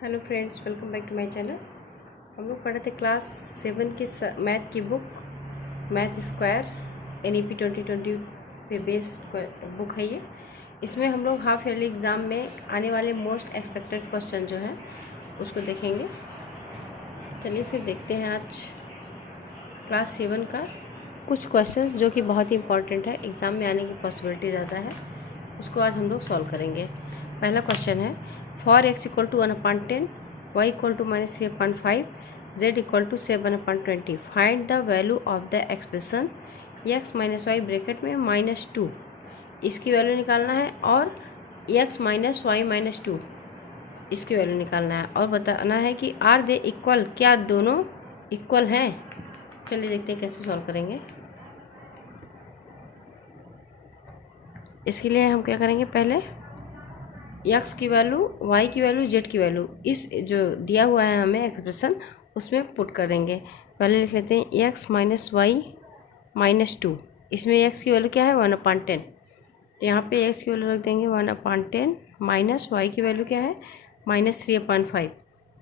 Hello friends, welcome back to my channel. हम लोग पढ़े थे क्लास 7 की मैथ की बुक मैथ स्क्वायर NEP 2020 पे बेस्ड बुक है ये। इसमें हम लोग हाफ ईयरली एग्ज़ाम में आने वाले मोस्ट एक्सपेक्टेड क्वेश्चन जो हैं उसको देखेंगे। चलिए फिर देखते हैं आज क्लास 7 का कुछ क्वेश्चंस जो कि बहुत ही इंपॉर्टेंट है, एग्ज़ाम में आने की पॉसिबिलिटी ज़्यादा है, उसको आज हम लोग सॉल्व करेंगे। पहला क्वेश्चन है for x equal to 1/10, y equal to -3/5, z equal to 7/20 find the value of the expression x minus y bracket में -2, इसकी वैल्यू निकालना है, और x माइनस वाई माइनस 2 इसकी वैल्यू निकालना है, और बताना है कि आर दे इक्वल, क्या दोनों इक्वल हैं। चलिए देखते हैं कैसे सॉल्व करेंगे। इसके लिए हम क्या करेंगे, पहले x की वैल्यू, y की वैल्यू, z की वैल्यू इस जो दिया हुआ है हमें एक्सप्रेशन उसमें पुट कर देंगे। पहले लिख लेते हैं x माइनस वाई माइनस 2, इसमें x की वैल्यू क्या है 1/10, तो यहाँ पे x की वैल्यू रख देंगे 1/10, माइनस y की वैल्यू क्या है -3/5,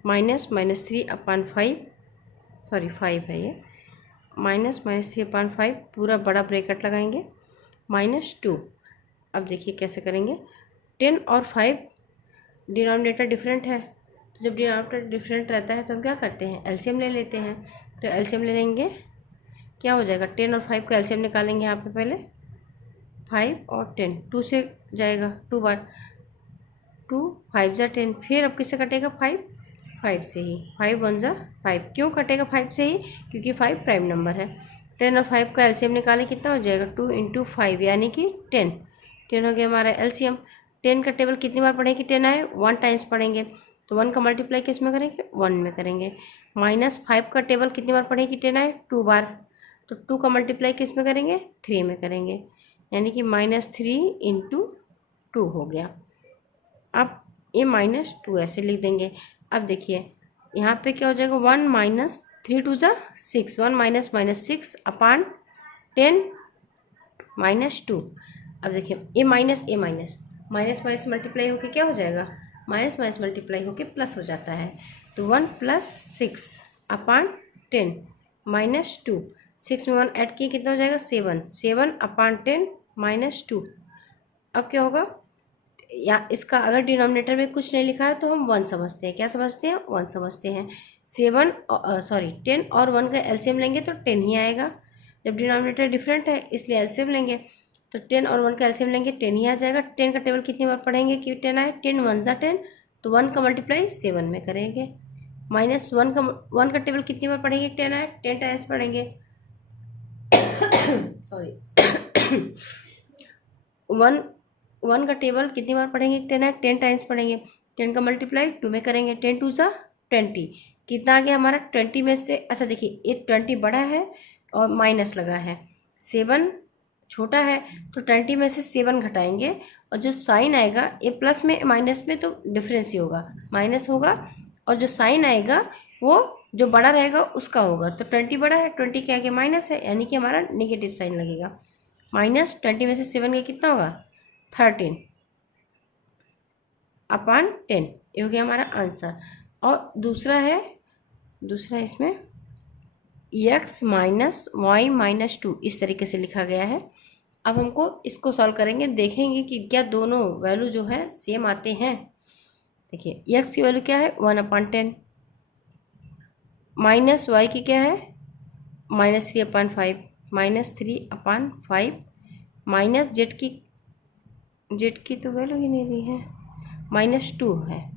-3/5 सॉरी 5 है ये, -3/5 पूरा बड़ा ब्रैकेट लगाएंगे -2। अब देखिए कैसे करेंगे, 10 और 5 डिनोमिनेटर डिफरेंट है, तो जब डिनोमिनेटर डिफरेंट रहता है तो हम क्या करते हैं, एलसीएम ले लेते हैं। तो एलसीएम ले लेंगे, क्या हो जाएगा 10 और 5 का एलसीएम निकालेंगे। यहाँ पे पहले 5 और 10 2 से जाएगा, 2 बार 2 5 जा 10, फिर अब किससे कटेगा 5 से ही, 5 1 जा 5। क्यों कटेगा 5 से ही, क्योंकि 5 प्राइम नंबर है। 10 और 5 का एलसीएम निकालें, कितना हो जाएगा 2 × 5 यानी कि 10 हो गया हमारा एलसीएम। 10 का टेबल कितनी बार पढ़ेंगे, 10 आए 1 टाइम्स पढ़ेंगे, तो 1 का मल्टीप्लाई किस में करेंगे 1 में करेंगे। -5 का टेबल कितनी बार पढ़ेंगे, 10 आए 2 बार, तो 2 का मल्टीप्लाई किस में करेंगे 3 में करेंगे, यानी कि -3 × 2 हो गया। अब ये -2 ऐसे लिख देंगे। अब देखिए यहाँ पे क्या हो जाएगा 1 - 3 2 जा 6, 1 माइनस -6/10 -2। अब देखिए ए माइनस माइनस मल्टीप्लाई होके क्या हो जाएगा, माइनस माइनस मल्टीप्लाई होके प्लस हो जाता है, तो 1 + 6/10 -2, 6 में 1 ऐड किए कितना हो जाएगा 7/10 -2। अब क्या होगा, या इसका अगर डिनोमिनेटर में कुछ नहीं लिखा है तो हम 1 समझते हैं। क्या समझते हैं, 1 समझते हैं। 10 और 1 का एलसीएम लेंगे तो 10 ही आएगा। जब डिनोमिनेटर डिफरेंट है इसलिए एलसीएम लेंगे, तो 10 और 1 का एलसीएम लेंगे 10 ही आ जाएगा। 10 का टेबल कितनी बार पढ़ेंगे कि 10 आए, 10 1 जा 10, तो 1 का मल्टीप्लाई 7 में करेंगे। -1 का टेबल कितनी बार पढ़ेंगे, 10 आए 10 टाइम्स पढ़ेंगे सॉरी 1 का टेबल कितनी बार पढ़ेंगे, 10 है 10 टाइम्स पढ़ेंगे, 10 का मल्टीप्लाई 2 में करेंगे, 10 2 जा 20, कितना आ गया हमारा 20 में से। अच्छा देखिए ये 20 बड़ा है और माइनस लगा है, 7 छोटा है, तो 20 में से 7 घटाएंगे, और जो साइन आएगा ये प्लस में माइनस में तो डिफरेंस ही होगा, माइनस होगा, और जो साइन आएगा वो जो बड़ा रहेगा उसका होगा, तो 20 बड़ा है, 20 के आगे माइनस है, यानी कि हमारा नेगेटिव साइन लगेगा। -20 में से 7 का कितना होगा 13/10, ये हो गया हमारा आंसर। और दूसरा इसमें x माइनस वाई माइनस 2 इस तरीके से लिखा गया है। अब हमको इसको सॉल्व करेंगे, देखेंगे कि क्या दोनों वैल्यू जो है सेम आते हैं। देखिए x की वैल्यू क्या है 1/10, माइनस वाई की क्या है -3/5, -3/5, माइनस जेड की तो वैल्यू ही नहीं दी है, -2 है,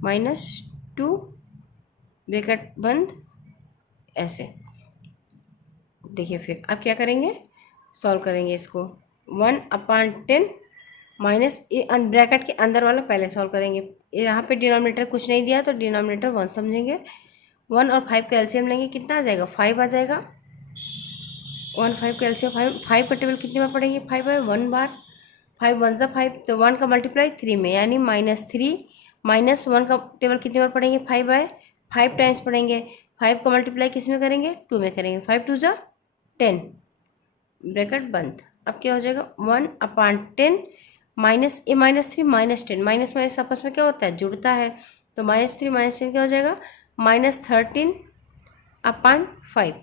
-2 ब्रैकेट बंद ऐसे। देखिए फिर अब क्या करेंगे, सॉल्व करेंगे इसको। 1/10 माइनस ब्रैकेट के अंदर वाला पहले सॉल्व करेंगे। यहाँ पे डिनोमिनेटर कुछ नहीं दिया तो डिनोमिनेटर 1 समझेंगे। 1 और 5 का एलसीएम लेंगे, कितना आ जाएगा 5 आ जाएगा। 1 5 का एलसीएम 5 का टेबल कितनी बार पढ़ेंगे 5 बार 1 बार, 5 1 जा 5, तो 1 का मल्टीप्लाई 3 में, यानी -3, -1 का टेबल कितनी बार पढ़ेंगे 5 टाइम्स पढ़ेंगे, 5 का मल्टीप्लाई किस में करेंगे 2 में करेंगे, 5 2 जा 10 ब्रैकेट बंद। अब क्या हो जाएगा 1/10 -3 -10, माइनस माइनस आपस में क्या होता है जुड़ता है, तो -3 - 10 क्या हो जाएगा, -13/5।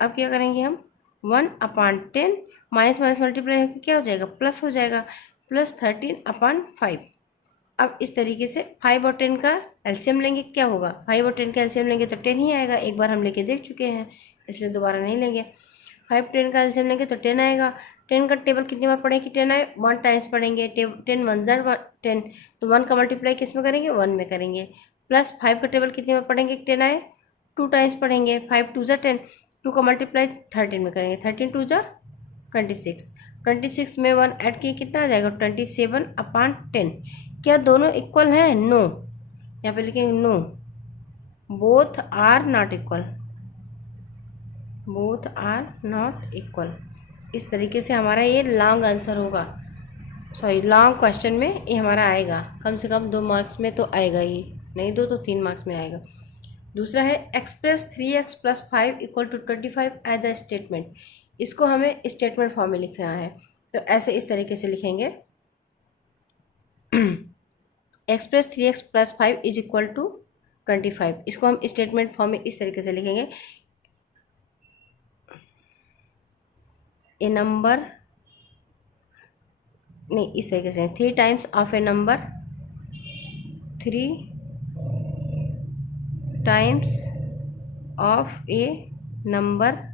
अब क्या करेंगे हम, 1/10 माइनस माइनस मल्टीप्लाई होकर क्या हो जाएगा, प्लस हो जाएगा, +13/5। अब इस तरीके से 5 और 10 का एलसीएम लेंगे, क्या होगा, 5 और 10 का एलसीएम लेंगे तो 10 ही आएगा। एक बार हम लेके देख चुके हैं इसलिए दोबारा नहीं लेंगे। 5 10 का एलसीएम लेंगे तो 10 आएगा। 10 का टेबल कितनी बार पढ़ें कि 10 आए, 1 टाइम्स पढ़ेंगे। 10 1 10, तो 1 का मल्टीप्लाई किस में करेंगे, 1 में करेंगे। प्लस 5 का टेबल कितनी बार पढ़ेंगे, 10 आए, 2 टाइम्स पढ़ेंगे। 5 2 10, 2 का मल्टीप्लाई 13 में करेंगे। 13 2 26, 26 में 1 ऐड किए कितना आ जाएगा, 27/10। क्या दोनों इक्वल हैं, नो। यहाँ पे लिखेंगे no, both are not equal, both are not equal. इस तरीके से हमारा ये लॉन्ग आंसर होगा, सॉरी लॉन्ग क्वेश्चन में ये हमारा आएगा। कम से कम 2 मार्क्स में तो आएगा ही, नहीं 2 तो 3 मार्क्स में आएगा। दूसरा है express 3x + 5 = 25 as a statement. इसको हमें स्टेटमेंट फॉर्म में लिखना है, तो ऐसे इस तरीके से लिखेंगे एक्सप्रेस 3x + 5 = 25। इसको हम स्टेटमेंट फॉर्म में इस तरीके से लिखेंगे, ए नंबर, नहीं इस तरीके से, 3 times of A number, 3 times of A number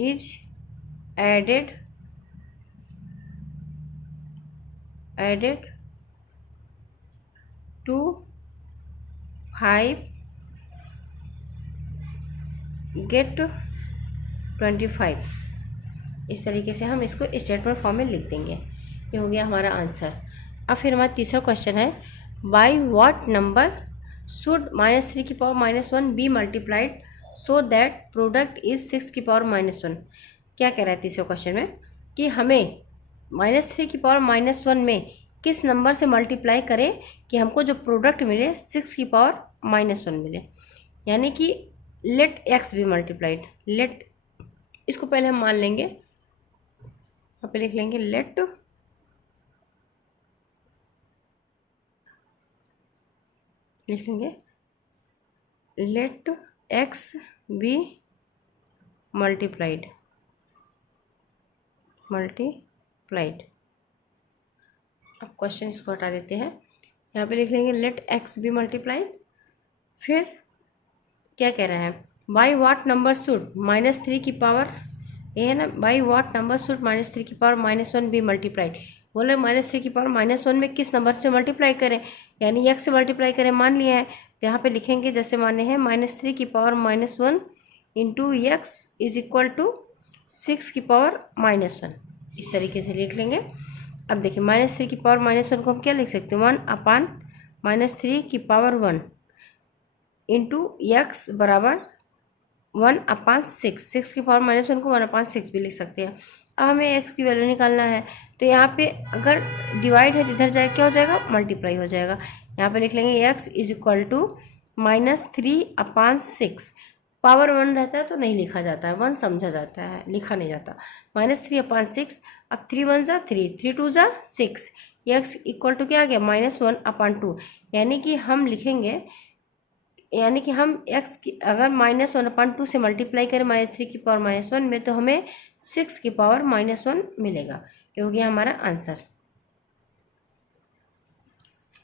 is added to 5 get 25। इस तरीके से हम इसको स्टेटमेंट फॉर्म में लिख देंगे। ये हो गया हमारा आंसर। अब फिर हमारा तीसरा क्वेश्चन है, by what number should -3 be multiplied so that product is 6 क्या कह रहा है तीसरे क्वेश्चन में, कि हमें -3 में किस नंबर से मल्टीप्लाई करें कि हमको जो प्रोडक्ट मिले 6 मिले। यानी कि let x be multiplied, let, इसको पहले हम मान लेंगे, यहाँ पे लिख लेंगे लेट एक्स बी मल्टीप्लाइड। अब क्वेश्चन इसको हटा देते हैं, यहाँ पे लिख लेंगे लेट एक्स बी मल्टीप्लाइड। फिर क्या कह रहा है, बाई व्हाट नंबर शुड -3 ये है ना, by what number should -3 be multiplied. बोले -3 में किस नंबर से मल्टीप्लाई करें, यानी x से मल्टीप्लाई करें, मान लिया है। तो यहाँ पे लिखेंगे जैसे माने हैं -3 into x is equal to 6 इस तरीके से लिख लेंगे। अब देखिए -3 को हम क्या लिख सकते हैं, 1/-3 इंटू एक्स बराबर 1/6, 6 को 1/6 भी लिख सकते हैं। अब हमें एक्स की वैल्यू निकालना है, तो यहाँ पे अगर डिवाइड है तो इधर जाए क्या हो जाएगा, मल्टीप्लाई हो जाएगा। यहाँ पे लिख लेंगे x is equal to -3/6। Power 1 रहता है तो नहीं लिखा जाता है, 1 समझा जाता है, लिखा नहीं जाता। -3/6, अब 3 1 = 3, 3 2 = 6, x इक्वल टू क्या आ गया, -1/2। यानी कि हम लिखेंगे, यानी कि हम x की अगर -1/2 से मल्टीप्लाई करें -3 में, तो हमें 6 मिलेगा। ये हो गया हमारा आंसर।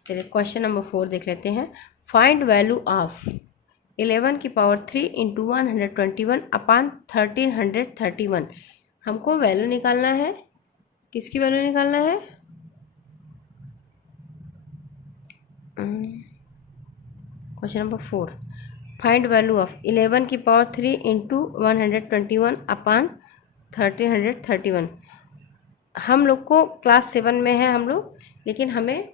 चलिए क्वेश्चन नंबर 4 देख लेते हैं। Find value of 11³ into 121/1331। हमको वैल्यू निकालना है, किसकी वैल्यू निकालना है, question number 4, find value of 11³ into 121/1331। हम लोग को क्लास 7 में है हम लोग, लेकिन हमें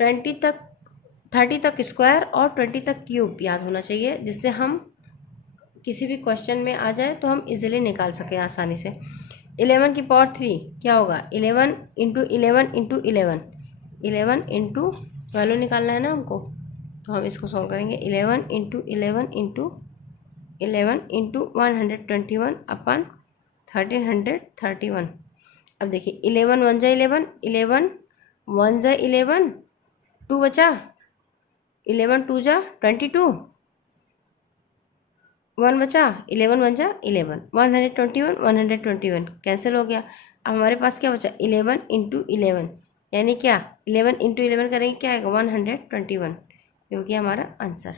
30 तक स्क्वायर और 20 तक क्यूब याद होना चाहिए, जिससे हम किसी भी क्वेश्चन में आ जाए तो हम इजीली निकाल सकें आसानी से। 11³ क्या होगा, 11 इंटू 11 इंटू 11, 11 इंटू वैल्यू निकालना है ना हमको, तो हम इसको सॉल्व करेंगे। 11 इंटू 11 इंटू 11 इंटू 121/1331। अब देखिए 11 वन जा 11, 11 वन जा 11, 2 बचा, 11 टू जा 22, 1 बचा, 11 वन जा 11, 121, 121 कैंसिल हो गया। अब हमारे पास क्या बचा 11 इंटू 11, यानी क्या 11 इंटू 11 करेंगे क्या आएगा 121, ये हो गया हमारा आंसर।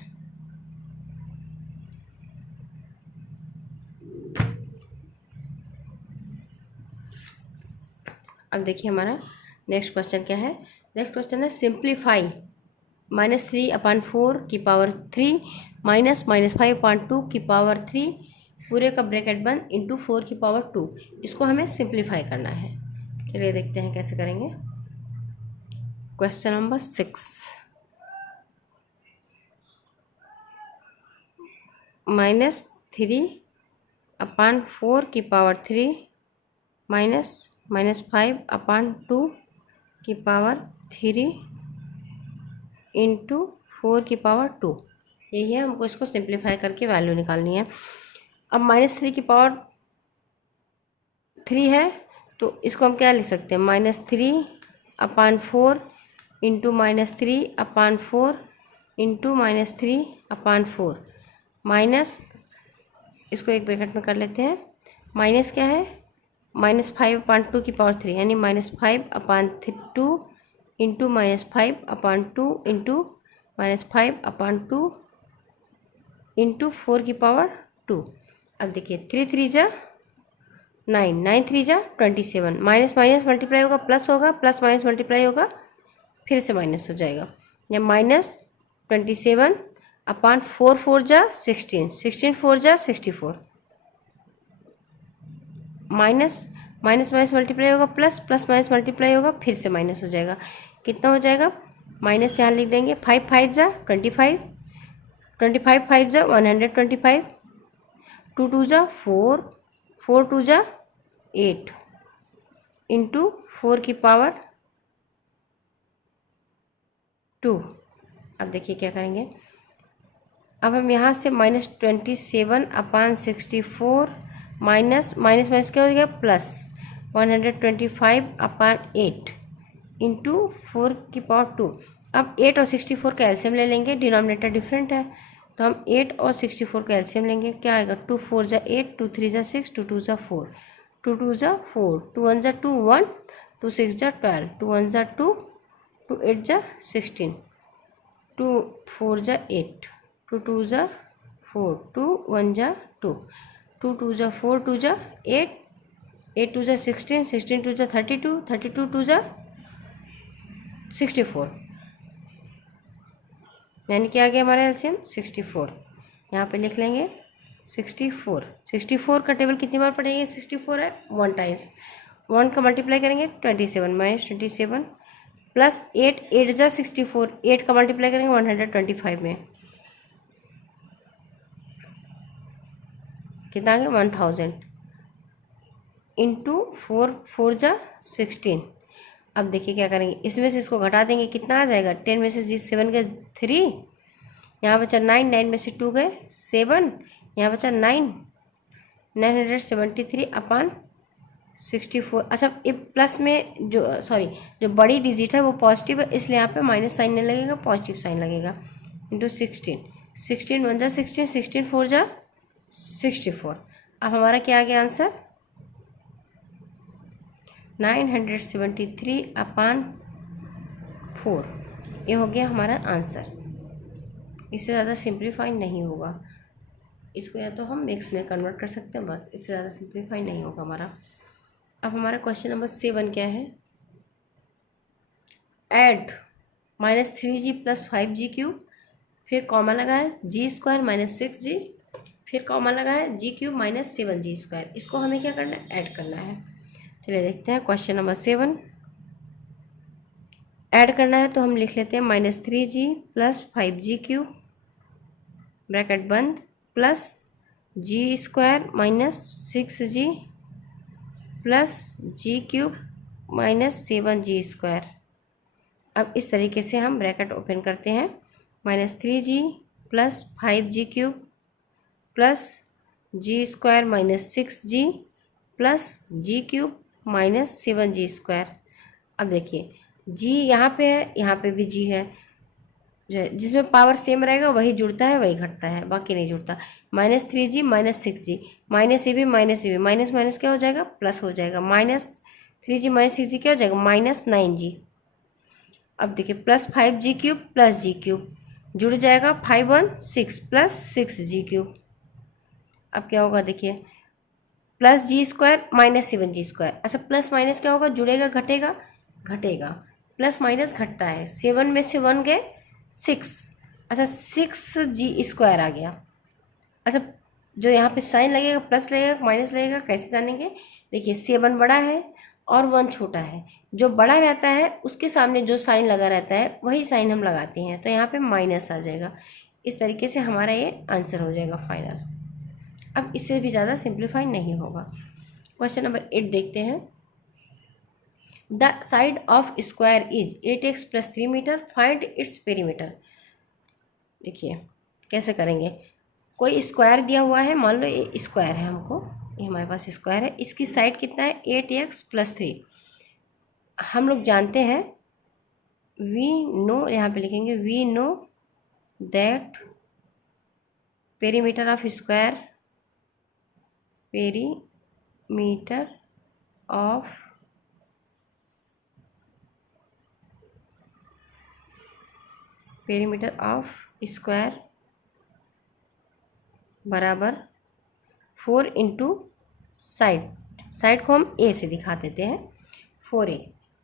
अब देखिए हमारा नेक्स्ट क्वेश्चन क्या है। नेक्स्ट क्वेश्चन है सिंप्लीफाई -3/4 की पावर 3 माइनस -5/2 की पावर 3 पूरे का ब्रैकेट बंद इंटू 4 की पावर 2। इसको हमें सिंप्लीफाई करना है। चलिए देखते हैं कैसे करेंगे। क्वेश्चन नंबर 6 -3/4 की पावर 3 माइनस -5/2 की पावर 3 इंटू 4 की पावर 2। यही है, हमको इसको सिंप्लीफाई करके वैल्यू निकालनी है। अब -3 की पावर 3 है तो इसको हम क्या लिख सकते हैं -3/4 इंटू -3/4 इंटू -3/4 माइनस, इसको एक ब्रैकेट में कर लेते हैं। माइनस क्या है -5/2 की पावर 3 यानी -5/2 इंटू -5/2 इंटू -5/2 इंटू 4 की पावर 2। अब देखिए 3 3 जा 9, 9 3 जा 27, माइनस माइनस मल्टीप्लाई होगा प्लस होगा, प्लस माइनस मल्टीप्लाई होगा फिर से माइनस हो जाएगा, या -27/4 4 जा 16, 16 4 जा 64, माइनस माइनस माइनस मल्टीप्लाई होगा प्लस, प्लस माइनस मल्टीप्लाई होगा फिर से माइनस हो जाएगा। कितना हो जाएगा माइनस यहाँ लिख देंगे 5 5 जा 25, 25 5 जा 125, 2 2 जा 4, 4 2 जा 8 इंटू 4 की पावर 2। अब देखिए क्या करेंगे। अब हम यहाँ से -27/64 माइनस माइनस माइनस क्या हो गया प्लस 125/8 इंटू 4 की पावर 2। अब 8 और 64 का एलसीएम ले लेंगे, डिनोमिनेटर डिफरेंट है तो हम 8 और 64 का एलसीएम लेंगे। क्या आएगा 2 4 जा 8, 2 3 जा 6, 2 2 जा 4, 2 2 जा 4, 2 1 जा 2 1, 2 6 जा 12, 2 1 जा 2, 2 8 जा 16, 2 4 जा 8, 2 2 जा 4, 2 1 जा 2, 2 2 जा 4, 2 जा 8, 8 2 जा 16, 16 2 जा 32, 32 2 जा 64, यानी कि आ गया हमारा एलसीएम 64। यहाँ पे लिख लेंगे 64। 64 का टेबल कितनी बार पढ़ेंगे 64 है 1 टाइम्स, 1 का मल्टीप्लाई करेंगे 27 -27 प्लस 8, 8 जा 64, 8 का मल्टीप्लाई करेंगे 125 में, कितना आ गया 1000 इंटू 4, 4 जा 16। अब देखिए क्या करेंगे, इसमें से इसको घटा देंगे, कितना आ जाएगा 10 में से 7 गए 3, यहाँ बचा 9, 9 में से 2 गए 7, यहाँ बचा 9, 973/64। अच्छा ये प्लस में जो बड़ी डिजिट है वो पॉजिटिव है इसलिए यहाँ पे माइनस साइन नहीं लगेगा, पॉजिटिव साइन लगेगा, इंटू 16, 16 1 जा 16, 16 4 जा 64। अब हमारा क्या आ गया आंसर 973/4, ये हो गया हमारा आंसर। इससे ज़्यादा सिंप्लीफाई नहीं होगा, इसको या तो हम मिक्स में कन्वर्ट कर सकते हैं, बस इससे ज़्यादा सिंप्लीफाई नहीं होगा हमारा। अब हमारा क्वेश्चन नंबर 7 क्या है, ऐड -3g + 5g³, फिर कॉमा लगा है g² - 6g, फिर कॉमा लगा है g³ - 7g²। इसको हमें क्या करना है ऐड करना है। चलिए देखते हैं क्वेश्चन नंबर 7। ऐड करना है तो हम लिख लेते हैं -3g + 5g³ ब्रैकेट बंद plus g² - 6g plus g³ - 7g²। अब इस तरीके से हम ब्रैकेट ओपन करते हैं, -3g + 5g³ plus g² - 6g plus g³ minus 7g²। अब देखिए g यहाँ पे है, यहाँ पे भी g है, जो जिसमें पावर सेम रहेगा वही जुड़ता है वही घटता है, बाकी नहीं जुड़ता। -3g -6g, माइनस ए भी माइनस माइनस माइनस क्या हो जाएगा, प्लस हो जाएगा। -3g -6g क्या हो जाएगा, -9g। अब देखिए +5g³ + g³ जुड़ जाएगा, 5 1 6 + 6g³। अब क्या होगा देखिए, +g² -7g²। अच्छा प्लस माइनस क्या होगा, जुड़ेगा घटेगा, घटेगा, प्लस माइनस घटता है। 7 में से 1 गए 6, अच्छा 6g² आ गया। अच्छा जो यहाँ पे साइन लगेगा, प्लस लगेगा माइनस लगेगा, कैसे जानेंगे, देखिए 7 बड़ा है और 1 छोटा है, जो बड़ा रहता है उसके सामने जो साइन लगा रहता है वही साइन हम लगाते हैं, तो यहाँ पे माइनस आ जाएगा। इस तरीके से हमारा ये आंसर हो जाएगा फाइनल। अब इससे भी ज़्यादा सिंप्लीफाई नहीं होगा। क्वेश्चन नंबर 8 देखते हैं। The side of square is 8x + 3 मीटर, फाइंड इट्स पेरीमीटर। देखिए कैसे करेंगे, कोई स्क्वायर दिया हुआ है, मान लो ये स्क्वायर है, हमको ये हमारे पास स्क्वायर है, इसकी साइड कितना है 8x + 3। हम लोग जानते हैं, वी नो, यहाँ पे लिखेंगे we know that perimeter of square, perimeter of square बराबर 4 × साइड, साइड को हम ए से दिखा देते हैं, 4a।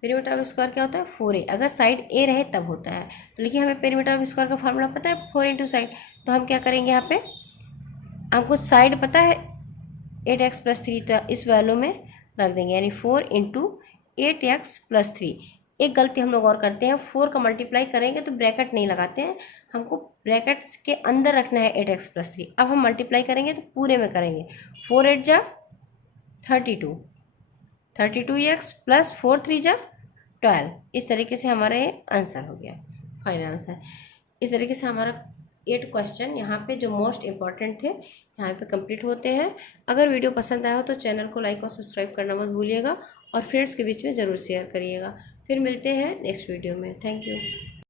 पेरीमीटर ऑफ स्क्वायर क्या होता है, 4a। अगर साइड ए रहे तब होता है, तो देखिए हमें पेरीमीटर ऑफ स्क्वायर का फार्मूला पता है, 4 × साइड। तो हम क्या करेंगे, यहाँ पे हमको साइड पता है 8x + 3, तो इस वैल्यू में रख देंगे, यानी 4 × 8x + 3। एक गलती हम लोग और करते हैं, 4 का मल्टीप्लाई करेंगे तो ब्रैकेट नहीं लगाते हैं, हमको ब्रैकेट्स के अंदर रखना है 8x + 3। अब हम मल्टीप्लाई करेंगे तो पूरे में करेंगे, 4 8 जा 32, 32x + 4 3 जा 12। इस तरीके से हमारा ये आंसर हो गया, फाइनल आंसर। इस तरीके से हमारा 8 क्वेश्चन यहाँ पे जो मोस्ट इम्पॉर्टेंट थे यहाँ पे कंप्लीट होते हैं। अगर वीडियो पसंद आया हो तो चैनल को लाइक और सब्सक्राइब करना मत भूलिएगा, और फ्रेंड्स के बीच में ज़रूर शेयर करिएगा। फिर मिलते हैं नेक्स्ट वीडियो में। Thank you.